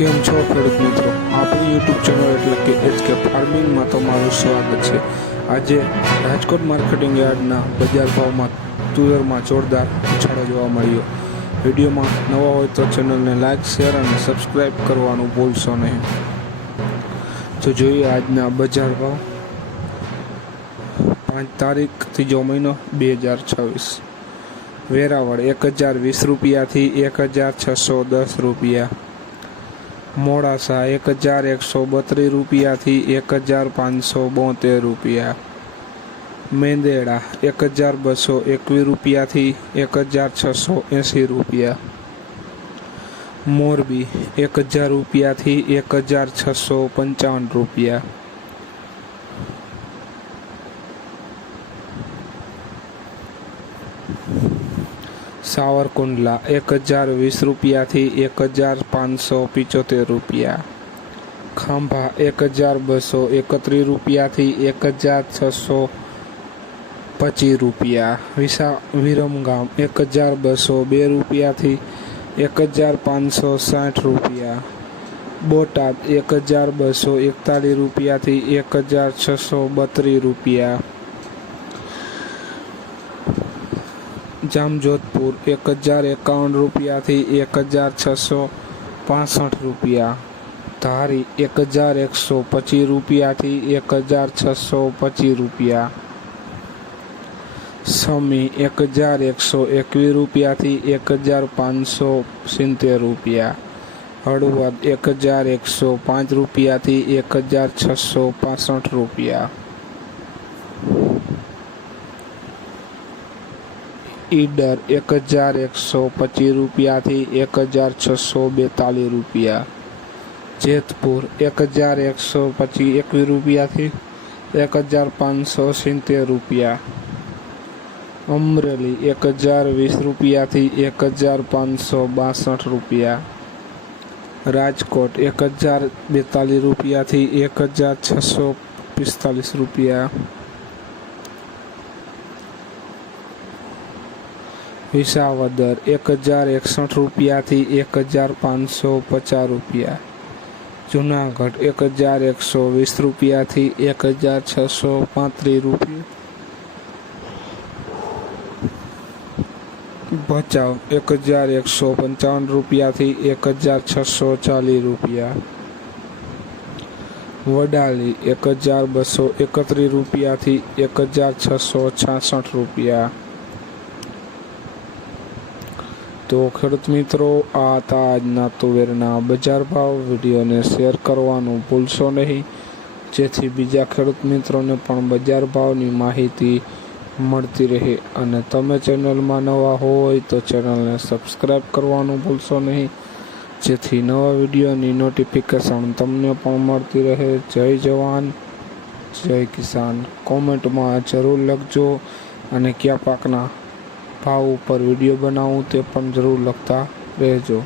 કેમ છો ખેડૂત મિત્રો, આપણી યુટ્યુબ ચેનલ એટલે કે HK ફાર્મિંગમાં તમારું સ્વાગત છે। આજે રાજકોટ માર્કેટિંગ યાર્ડના બજાર ભાવમાં તુવેરમાં જોરદાર ઉછાળો જોવા મળ્યો। વિડીયોમાં નવા હોય તો ચેનલને લાઇક, શેર અને સબસ્ક્રાઈબ કરવાનું ભૂલશો નહીં। તો જોઈએ આજના બજાર ભાવ। 5 તારીખ 3 મહિનો 2026। વેરાવળ 1020 રૂપિયાથી 1610 રૂપિયા। મોડાસા 1132 રૂપિયાથી 1572 રૂપિયા। મેંદેડા 1221 રૂપિયાથી 1680 રૂપિયા। મોરબી 1000 રૂપિયાથી 1655 રૂપિયા। સાવરકુંડલા 1020 રૂપિયાથી 1575 રૂપિયા। ખાંભા 1231 રૂપિયાથી 1625 રૂપિયા। વિરમગામ 1202 રૂપિયાથી 1560 રૂપિયા। બોટાદ 1241 રૂપિયાથી 1632 રૂપિયા। જામજોધપુર 1051 રૂપિયાથી 1665 રૂપિયા। ધારી 1125 રૂપિયાથી 1625 રૂપિયા। સમી 1121 રૂપિયાથી 1570 રૂપિયા। હળવદ 1105 રૂપિયાથી 1665 રૂપિયા। ઈડર 1125 રૂપિયાથી 1642 રૂપિયા। જેતપુર 1121 રૂપિયાથી 1570 રૂપિયા। અમરેલી 1020 રૂપિયાથી 1562 રૂપિયા। રાજકોટ 1042 રૂપિયાથી 1645 રૂપિયા। વિસાવદર 1061 રૂપિયાથી 1550 રૂપિયા। જુનાગઢ 1120 રૂપિયાથી 1635 રૂપિયા। ભચાઉ 1155 રૂપિયાથી 1640 રૂપિયા। વડાલી 1231 રૂપિયાથી 1666 રૂપિયા। તો ખેડૂત મિત્રો, આ હતા આજના તુવેરના બજાર ભાવ। વિડીયોને શેર કરવાનું ભૂલશો નહીં, જેથી બીજા ખેડૂત મિત્રોને પણ બજાર ભાવની માહિતી મળતી રહે। અને તમે ચેનલમાં નવા હોય તો ચેનલને સબસ્ક્રાઈબ કરવાનું ભૂલશો નહીં, જેથી નવા વિડીયોની નોટિફિકેશન તમને પણ મળતી રહે। જય જવાન, જય કિસાન। કોમેન્ટમાં જરૂર લખજો અને કયા પાકના ભાવ ઉપર વિડીયો બનાવું તે પણ જરૂર લખતા રહેજો।